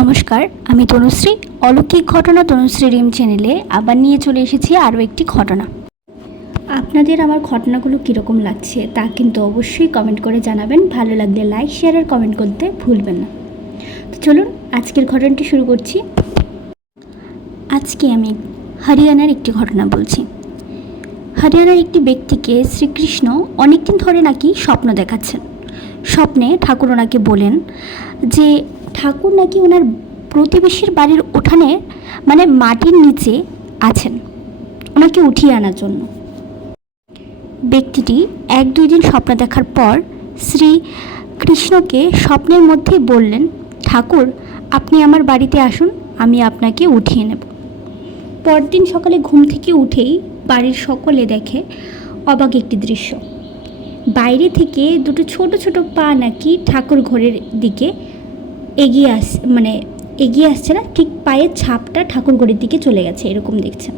নমস্কার, আমি তনুশ্রী। অলৌকিক ঘটনা তনুশ্রী রিম চ্যানেলে আবার নিয়ে চলে এসেছি আরও একটি ঘটনা। আপনাদের আমার ঘটনাগুলো কীরকম লাগছে তা কিন্তু অবশ্যই কমেন্ট করে জানাবেন। ভালো লাগলে লাইক, শেয়ার আর কমেন্ট করতে ভুলবেন না। তো চলুন আজকের ঘটনাটি শুরু করছি। আজকে আমি হরিয়ানার একটি ঘটনা বলছি। হরিয়ানার একটি ব্যক্তিকে শ্রীকৃষ্ণ অনেকদিন ধরে নাকি স্বপ্ন দেখাচ্ছেন। স্বপ্নে ঠাকুর ওনাকে বলেন যে ঠাকুর নাকি ওনার প্রতিবেশীর বাড়ির উঠানে মানে মাটির নিচে আছেন, ওনাকে উঠিয়ে আনার জন্য। ব্যক্তিটি 1-2 দিন স্বপ্ন দেখার পর শ্রী কৃষ্ণকে স্বপ্নের মধ্যেই বললেন, ঠাকুর আপনি আমার বাড়িতে আসুন, আমি আপনাকে উঠিয়ে নেব। পরদিন সকালে ঘুম থেকে উঠেই বাড়ির সকলে দেখে অবাক একটি দৃশ্য। বাইরে থেকে দুটো ছোট ছোট পা নাকি ঠাকুর ঘরের দিকে এগিয়ে আসছে না, ঠিক পায়ের ছাপটা ঠাকুর ঘরের দিকে চলে গেছে, এরকম দেখছেন।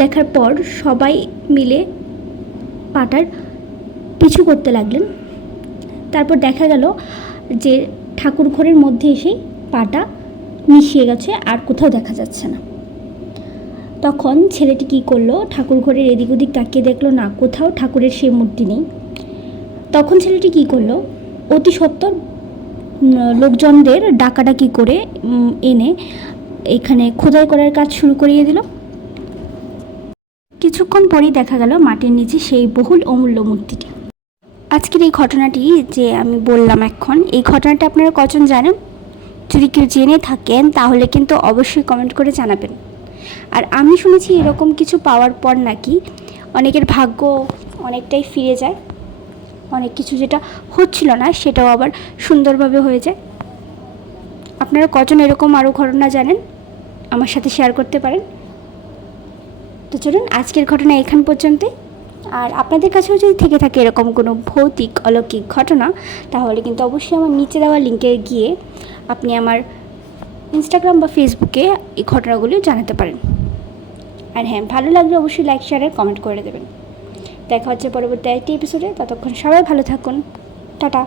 দেখার পর সবাই মিলে পাটার পিছু করতে লাগলেন। তারপর দেখা গেল যে ঠাকুর ঘরের মধ্যে এসেই পাটা মিশিয়ে গেছে, আর কোথাও দেখা যাচ্ছে না। তখন ছেলেটি কী করলো, ঠাকুর ঘরের এদিক ওদিক তাকিয়ে দেখলো না, কোথাও ঠাকুরের সেই মূর্তি নেই। তখন ছেলেটি কী করলো, অতি সত্বর লোকজনদের ডাকাডাকি করে এনে এখানে খোদাই করার কাজ শুরু করিয়ে দিল। কিছুক্ষণ পরেই দেখা গেল মাটির নিচে সেই বহুল অমূল্য মূর্তিটি। আজকের এই ঘটনাটি যে আমি বললাম এখন, এই ঘটনাটা আপনারা কজন জানেন? যদি কেউ জেনে থাকেন তাহলে কিন্তু অবশ্যই কমেন্ট করে জানাবেন। আর আমি শুনেছি এরকম কিছু পাওয়ার পর নাকি অনেকের ভাগ্য অনেকটাই ফিরে যায়, অনেক কিছু যেটা হচ্ছিল না সেটাও আবার সুন্দরভাবে হয়ে যায়। আপনারা কজন এরকম আরও ঘটনা জানেন আমার সাথে শেয়ার করতে পারেন। তো চলুন আজকের ঘটনা এখান পর্যন্তই। আর আপনাদের কাছেও যদি থেকে থাকে এরকম কোনো ভৌতিক অলৌকিক ঘটনা, তাহলে কিন্তু অবশ্যই আমার নিচে দেওয়া লিঙ্কে গিয়ে আপনি আমার ইনস্টাগ্রাম বা ফেসবুকে এই ঘটনাগুলিও জানাতে পারেন। আর হ্যাঁ, ভালো লাগলে অবশ্যই লাইক, শেয়ার আর কমেন্ট করে দেবেন। দেখা হচ্ছে পরবর্তী একটি এপিসোডে। ততক্ষণ সবাই ভালো থাকুন। টাটা।